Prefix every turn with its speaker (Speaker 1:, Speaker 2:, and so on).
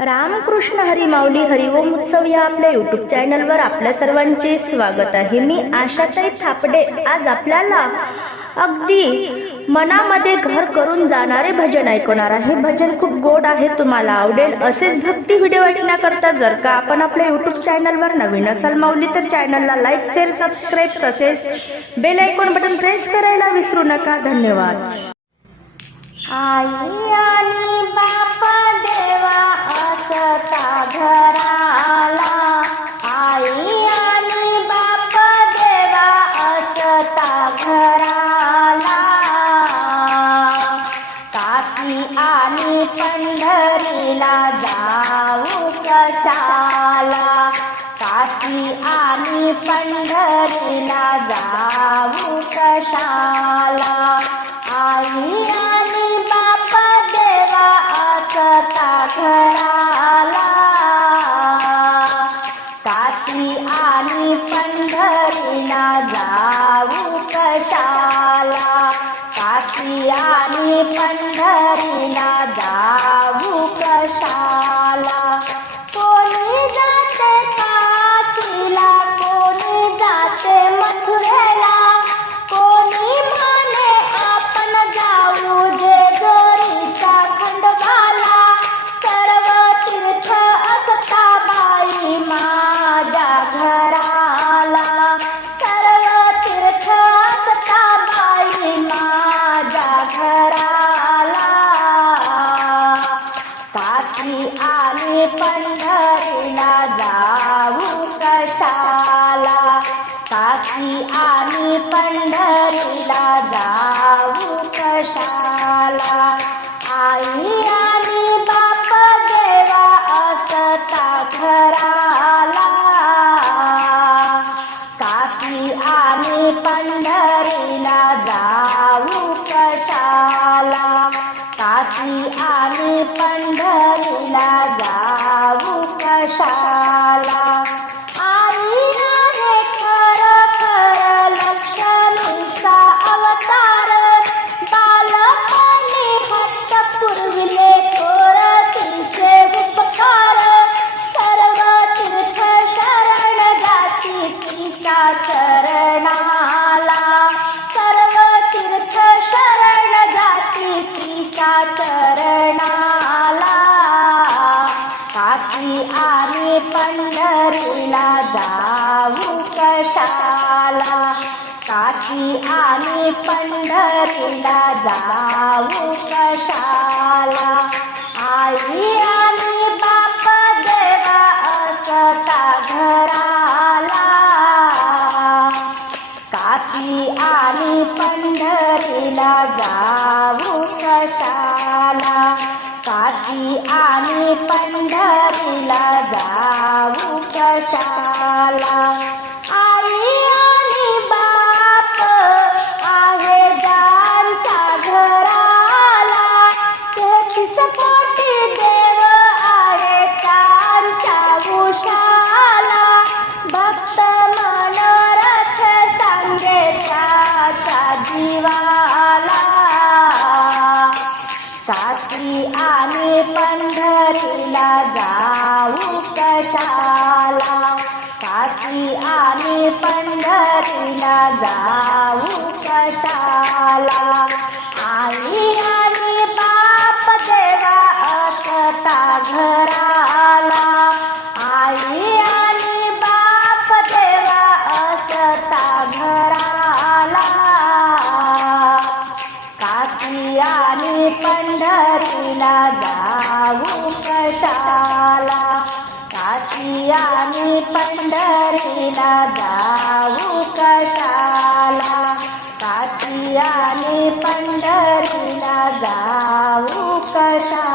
Speaker 1: रामकृष्ण हरी माऊली हरिओम उत्सव या आपल्या युट्यूब चॅनलवर आपल्या सर्वांचे स्वागत आहे. मी आशाताई थापडे. आज आपल्याला अगदी मनामध्ये घर करून जाणारे भजन ऐकवणार आहे. भजन खूप गोड आहे तुम्हाला आवडेल. असेच भक्ती व्हिडिओ ऐकण्याकरता जर का आपण आपल्या युट्यूब चॅनलवर नवीन असाल माऊली तर चॅनलला लाईक शेअर सबस्क्राईब तसेच बेल ऐकून बटन प्रेस करायला विसरू नका. धन्यवाद. आई पठराला आई आणि बाप देवा असता घराला. काशी आणि पंढरीला जाऊ कशाला? काशी आणि पंढरीला जाऊ कशाला? आई आणि बाप देवा असता घराला. पंढरीला जाऊ कशाला? कोणी पंढरीला जाऊ कशाला? काशी आम्ही पंढरीला जाऊ कशाला? आई आणि बाप देवा असता घराला काशी आम्ही पंढरीला जाऊ कशाला? काशी आ जाऊ जाऊ कशाला? काशी आणि पंढरीला जाऊ कशाला? आई आणि बाप देवा असता घराला. काशी आणि पंढरीला जाऊ कशाला? काशी आणि पंढरीला जाऊ कशाला? आई आणि बाप आहे ज्यांच्या घराला. तेहतीस कोटी देव आहे त्यांच्या उशाला. भक्त मनोरथ सांगे त्याच्या जीवाला. काशी पंढरीला जाऊ कशाला? काशी आणि पंढरीला जाऊ कशाला? आई पंढरीला जाऊ कशाला? काशी आणि पंढरीला जाऊ कशाला? काशी आणि पंढरीला जाऊ कशाला?